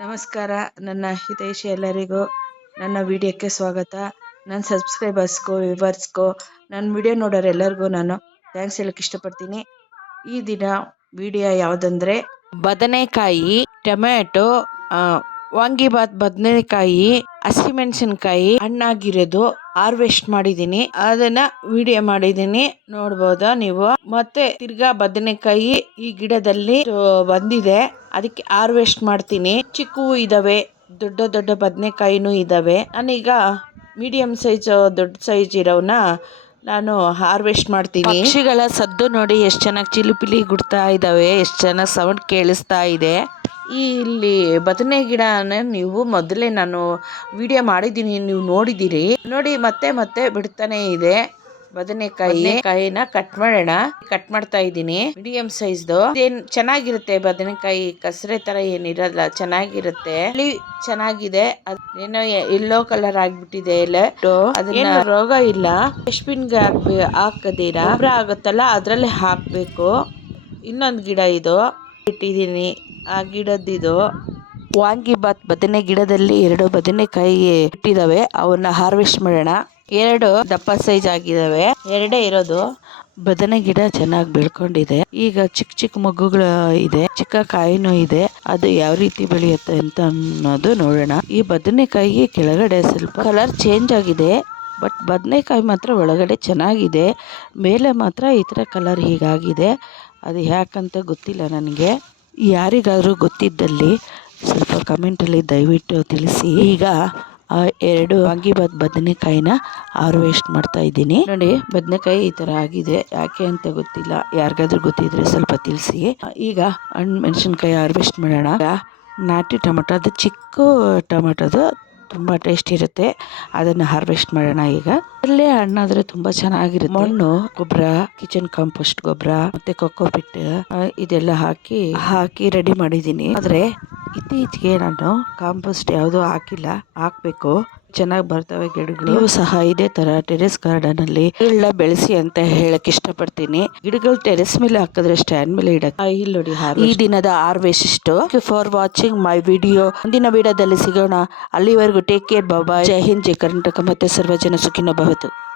ನಮಸ್ಕಾರ. ನನ್ನ ಹಿತೈಷಿ ಎಲ್ಲರಿಗೂ ನನ್ನ ವಿಡಿಯೋಕ್ಕೆ ಸ್ವಾಗತ. ನನ್ನ ಸಬ್ಸ್ಕ್ರೈಬರ್ಸ್ಗೂ ವಿವರ್ಸ್ಗೂ ನನ್ನ ವಿಡಿಯೋ ನೋಡೋರು ಎಲ್ಲರಿಗೂ ನಾನು ಥ್ಯಾಂಕ್ಸ್ ಹೇಳಕ್ಕೆ ಇಷ್ಟಪಡ್ತೀನಿ. ಈ ದಿನ ವಿಡಿಯೋ ಯಾವುದಂದ್ರೆ, ಬದನೆಕಾಯಿ, ಟೊಮ್ಯಾಟೊ ವಾಂಗಿಬಾತ್ ಬದನೆಕಾಯಿ ಹಸಿಮೆಣಸಿನ್ಕಾಯಿ ಹಣ್ಣಾಗಿರೋದು ಹಾರ್ವೆಸ್ಟ್ ಮಾಡಿದ್ದೀನಿ. ಅದನ್ನ ವಿಡಿಯೋ ಮಾಡಿದ್ದೀನಿ. ನೋಡ್ಬೋದಾ ನೀವು? ಮತ್ತೆ ತಿರ್ಗಾ ಬದನೆಕಾಯಿ ಈ ಗಿಡದಲ್ಲಿ ಬಂದಿದೆ. ಅದಕ್ಕೆ ಹಾರ್ವೆಸ್ಟ್ ಮಾಡ್ತೀನಿ. ಚಿಕ್ಕವು ಇದಾವೆ, ದೊಡ್ಡ ದೊಡ್ಡ ಬದನೆಕಾಯಿನೂ ಇದಾವೆ. ನಾನೀಗ ಮೀಡಿಯಂ ಸೈಜ್ ದೊಡ್ಡ ಸೈಜ್ ಇರೋವನ್ನ ನಾನು ಹಾರ್ವೆಸ್ಟ್ ಮಾಡ್ತೀನಿ. ಪಕ್ಷಿಗಳ ಸದ್ದು ನೋಡಿ ಎಷ್ಟು ಚೆನ್ನಾಗಿ ಚಿಲಿಪಿಲಿ ಗುಡ್ತಾ ಇದ್ದಾವೆ ಎಷ್ಟು ಚೆನ್ನಾಗಿ ಸೌಂಡ್ ಕೇಳಿಸ್ತಾ ಇದೆ. ಈ ಇಲ್ಲಿ ಬದನೆ ಗಿಡನ ನೀವು ಮೊದಲೇ ನಾನು ವಿಡಿಯೋ ಮಾಡಿದ್ದೀನಿ ನೀವು ನೋಡಿದ್ದೀರಿ. ನೋಡಿ ಮತ್ತೆ ಮತ್ತೆ ಬಿಡ್ತಾನೆ ಇದೆ. ಬದನೆಕಾಯಿ. ಕಾಯಿನ ಕಟ್ ಮಾಡೋಣ. ಕಟ್ ಮಾಡ್ತಾ ಇದ್ದೀನಿ. ಮೀಡಿಯಂ ಸೈಜ್ ಏನ್ ಚೆನ್ನಾಗಿರುತ್ತೆ? ಬದನೆಕಾಯಿ ಕಸರೆ ತರ ಏನಿರಲ್ಲ ಚೆನ್ನಾಗಿರುತ್ತೆ. ಇಲ್ಲಿ ಚೆನ್ನಾಗಿದೆ. ಏನೋ ಎಲ್ಲೋ ಕಲರ್ ಆಗ್ಬಿಟ್ಟಿದೆ ಅದನ್ನ ರೋಗ ಇಲ್ಲ. ಡಸ್ಟ್ಬಿನ್ಗೆ ಹಾಕ್ಬೇ ಹಾಕದಿರ? ಗೊಬ್ಬರ ಆಗುತ್ತಲ್ಲ ಅದ್ರಲ್ಲಿ ಹಾಕ್ಬೇಕು. ಇನ್ನೊಂದು ಗಿಡ ಇದು. ಇಟ್ಟಿದ್ದೀನಿ. ಆ ಗಿಡದಿದು ವಾಂಗಿಬಾತ್ ಬದನೆ ಗಿಡದಲ್ಲಿ ಎರಡು ಬದನೆಕಾಯಿ ಇಟ್ಟಿದಾವೆ. ಅವನ್ನ ಹಾರ್ವೆಸ್ಟ್ ಮಾಡೋಣ. ಎರಡು ದಪ್ಪ ಸೈಜ್ ಆಗಿದಾವೆ. ಎರಡೇ ಇರೋದು ಬದನೆ ಗಿಡ ಚೆನ್ನಾಗಿ ಬೆಳ್ಕೊಂಡಿದೆ. ಈಗ ಚಿಕ್ಕ ಚಿಕ್ಕ ಮಗುಗಳು ಇದೆ, ಚಿಕ್ಕ ಕಾಯಿನೂ ಇದೆ. ಅದು ಯಾವ ರೀತಿ ಬೆಳೆಯುತ್ತೆ ಅಂತ ಅನ್ನೋದು ನೋಡೋಣ. ಈ ಬದನೆಕಾಯಿ ಕೆಳಗಡೆ ಸ್ವಲ್ಪ ಕಲರ್ ಚೇಂಜ್ ಆಗಿದೆ ಬಟ್ ಬದನೆಕಾಯಿ ಮಾತ್ರ ಒಳಗಡೆ ಚೆನ್ನಾಗಿದೆ. ಮೇಲೆ ಮಾತ್ರ ಈ ಥರ ಕಲರ್ ಹೀಗಾಗಿದೆ. ಅದು ಯಾಕಂತ ಗೊತ್ತಿಲ್ಲ ನನಗೆ. ಯಾರಿಗಾದರೂ ಗೊತ್ತಿದ್ದಲ್ಲಿ ಸ್ವಲ್ಪ ಕಮೆಂಟಲ್ಲಿ ದಯವಿಟ್ಟು ತಿಳಿಸಿ. ಈಗ ಎರಡು ವಾಂಗಿಬಾತ್ ಬದನೆಕಾಯಿನ ಹಾರ್ವೆಸ್ಟ್ ಮಾಡ್ತಾ ಇದ್ದೀನಿ. ನೋಡಿ, ಬದನೆಕಾಯಿ ಈ ಥರ ಆಗಿದೆ. ಯಾಕೆ ಅಂತ ಗೊತ್ತಿಲ್ಲ. ಯಾರಿಗಾದ್ರೂ ಗೊತ್ತಿದ್ರೆ ಸ್ವಲ್ಪ ತಿಳಿಸಿ. ಈಗ, ಹಣ್ಣು, ಮೆಣಸಿನ್ಕಾಯಿ ಹಾರ್ವೆಸ್ಟ್ ಮಾಡೋಣ. ನಾಟಿ ಟೊಮೆಟೊ, ಅದು ಚಿಕ್ಕ ಟೊಮೊಟೊದು ತುಂಬ ಟೇಸ್ಟ್ ಇರುತ್ತೆ. ಅದನ್ನು ಹಾರ್ವೆಸ್ಟ್ ಮಾಡೋಣ ಈಗ. ಅಲ್ಲೇ ಹಣ್ಣಾದ್ರೆ ತುಂಬ ಚೆನ್ನಾಗಿರುತ್ತೆ. ಮಣ್ಣು, ಗೊಬ್ಬರ ಕಿಚನ್ ಕಾಂಪೋಸ್ಟ್ ಗೊಬ್ಬರ, ಮತ್ತೆ ಕೊಕ್ಕೋ ಪಿಟ್ ಇದೆಲ್ಲ ಹಾಕಿ ಹಾಕಿ ರೆಡಿ ಮಾಡಿದ್ದೀನಿ. ಆದರೆ ಇತ್ತೀಚೆಗೆ ನಾನು ಕಾಂಪೋಸ್ಟ್ ಯಾವುದೂ ಹಾಕಿಲ್ಲ. ಹಾಕ್ಬೇಕು. ಚೆನ್ನಾಗಿ ಬರ್ತವೆ ಗಿಡಗಳು. ನೀವು ಸಹ ಇದೇ ತರ ಟೆರೆಸ್ ಗಾರ್ಡನ್ ಅಲ್ಲಿ ಗಿಡಗಳನ್ನ ಬೆಳೆಸಿ ಅಂತ ಹೇಳಕ್ ಇಷ್ಟಪಡ್ತೀನಿ. ಗಿಡಗಳು ಟೆರೆಸ್ ಮೇಲೆ ಹಾಕಿದ್ರೆ ಸ್ಟ್ಯಾಂಡ್ ಮೇಲೆ ಇಡಕ್ ಇಲ್ಲಿ ನೋಡಿ ಈ ದಿನದ ಹಾರ್ವೆಸ್ಟ್ ಇಷ್ಟು. ಫಾರ್ ವಾಚಿಂಗ್ ಮೈ ವಿಡಿಯೋ ಮುಂದಿನ ವಿಡಿಯೋದಲ್ಲಿ ಸಿಗೋಣ. ಅಲ್ಲಿವರೆಗೂ ಟೇಕ್ ಕೇರ್ ಬಾಬಾ ಜೈ ಹಿಂದ್ ಜೈ ಕರ್ನಾಟಕ. ಮತ್ತೆ ಸರ್ವಜನ ಸುಖಿನ ಭವತು.